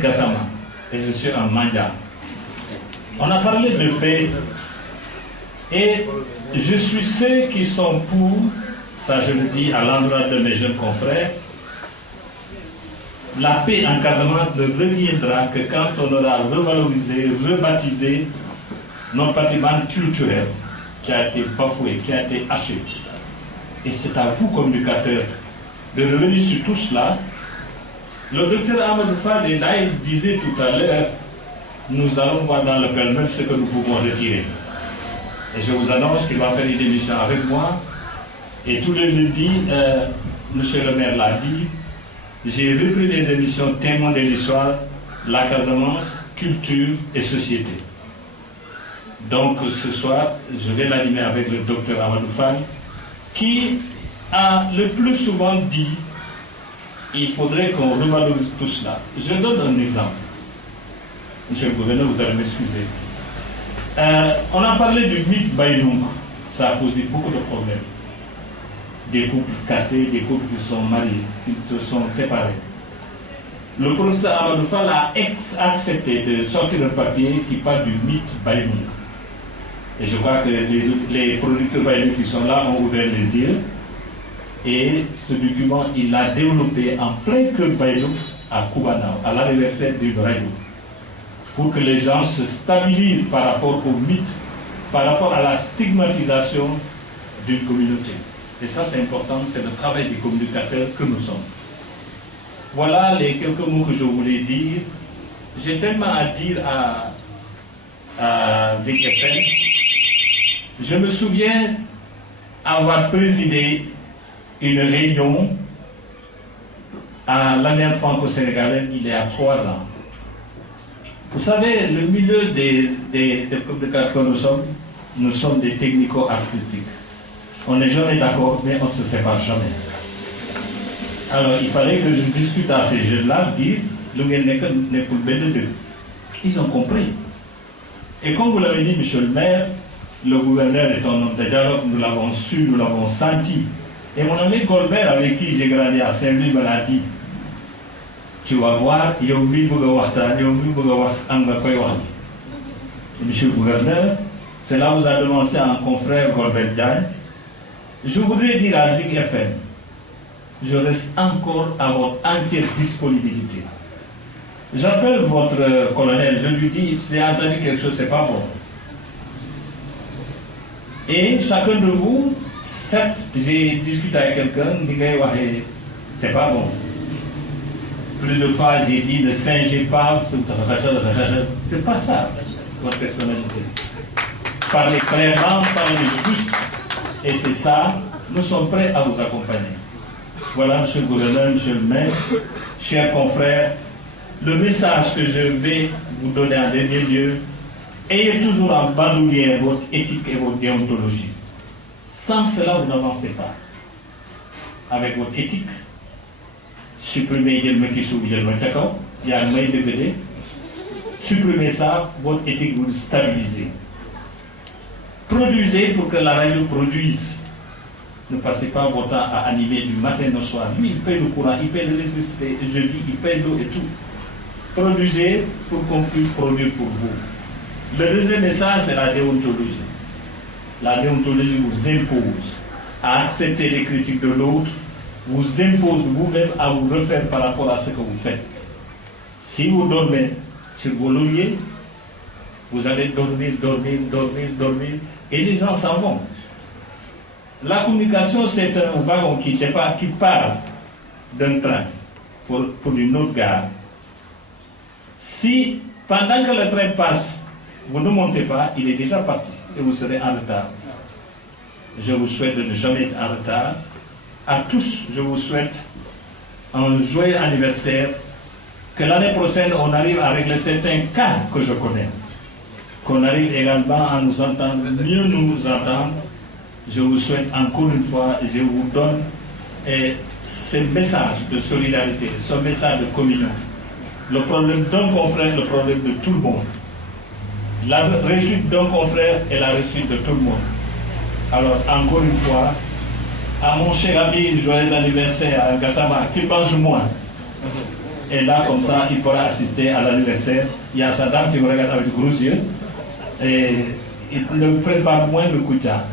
Gassama et je suis un Manda. On a parlé de paix et je suis ceux qui sont pour, ça je le dis à l'endroit de mes jeunes confrères, la paix en Casamance ne reviendra que quand on aura revalorisé, rebaptisé notre patrimoine culturel qui a été bafoué, qui a été haché. Et c'est à vous, communicateurs, de revenir sur tout cela. Le docteur Amadou Fall et là, il disait tout à l'heure, nous allons voir dans le pêle-mêle ce que nous pouvons retirer. Et je vous annonce qu'il va faire une émission avec moi. Et tous les lundis, monsieur le maire l'a dit, j'ai repris les émissions Témoins de l'histoire, la Casamance, culture et société. Donc ce soir, je vais l'animer avec le docteur Amadou Fall, qui a le plus souvent dit il faudrait qu'on revalorise tout cela. Je donne un exemple. Monsieur le gouverneur, vous allez m'excuser. On a parlé du mythe Baïnoung. Ça a posé beaucoup de problèmes. Des couples cassés, des couples qui sont mariés, qui se sont séparés. Le professeur Amadou Fall a accepté de sortir un papier qui parle du mythe Baïnoung. Et je crois que les producteurs Baïnoung qui sont là ont ouvert les yeux. Et ce document, il l'a développé en plein cœur Baïnoung à Koubanao, à l'anniversaire du Raïou, pour que les gens se stabilisent par rapport au mythe, par rapport à la stigmatisation d'une communauté. Et ça, c'est important, c'est le travail des communicateurs que nous sommes. Voilà les quelques mots que je voulais dire. J'ai tellement à dire à Zik FM. Je me souviens avoir présidé une réunion à l'Alliance franco-sénégalaise il y a 3 ans. Vous savez, le milieu des communicateurs que nous sommes des technico-artistiques. On n'est jamais d'accord, mais on ne se sépare jamais. Alors, il fallait que je discute à ces jeunes-là, dire, ils ont compris. Et comme vous l'avez dit, monsieur le maire, le gouverneur est un homme de dialogue, nous l'avons su, nous l'avons senti. Et mon ami Colbert, avec qui j'ai grandi à Saint-Louis, me l'a dit, tu vas voir, il y a un monsieur le gouverneur, cela vous a demandé à un confrère Colbert Diagne. Je voudrais dire à Zik FM, je reste encore à votre entière disponibilité. J'appelle votre colonel, je lui dis, si j'ai entendu quelque chose, c'est pas bon. Et chacun de vous, certes, j'ai discuté avec quelqu'un, c'est pas bon. Plus de fois, j'ai dit ne singez pas, c'est pas ça, votre personnalité. Parlez clairement, parlez juste, et c'est ça, nous sommes prêts à vous accompagner. Voilà, monsieur le gouverneur, monsieur le maire, chers confrères, le message que je vais vous donner en dernier lieu, ayez toujours en bandoulière votre éthique et votre déontologie. Sans cela, vous n'avancez pas. Avec votre éthique, supprimez supprimez ça, votre éthique vous stabilisez. Produisez pour que la radio produise. Ne passez pas votre temps à animer du matin au soir. Lui, il paye le courant, il paye l'électricité, jeudi, il paye l'eau et tout. Produisez pour qu'on puisse produire pour vous. Le deuxième message, c'est la déontologie. La déontologie vous impose à accepter les critiques de l'autre, vous impose vous-même à vous refaire par rapport à ce que vous faites. Si vous dormez sur vos lauriers, vous allez dormir, et les gens s'en vont. La communication, c'est un wagon qui part d'un train pour une autre gare. Si, pendant que le train passe, vous ne montez pas, il est déjà parti et vous serez en retard. Je vous souhaite de ne jamais être en retard. À tous, je vous souhaite un joyeux anniversaire. Que l'année prochaine, on arrive à régler certains cas que je connais. Qu'on arrive également à nous entendre, mieux nous entendre. Je vous souhaite encore une fois, je vous donne ce message de solidarité, ce message de communion. Le problème d'un confrère, le problème de tout le monde. La réussite d'un confrère est la réussite de tout le monde. Alors, encore une fois, à mon cher ami, joyeux anniversaire à Gassama, qui mange moins. Et là, comme ça, il pourra assister à l'anniversaire. Il y a sa dame qui me regarde avec de gros yeux. Et il ne prépare moins de Koutia.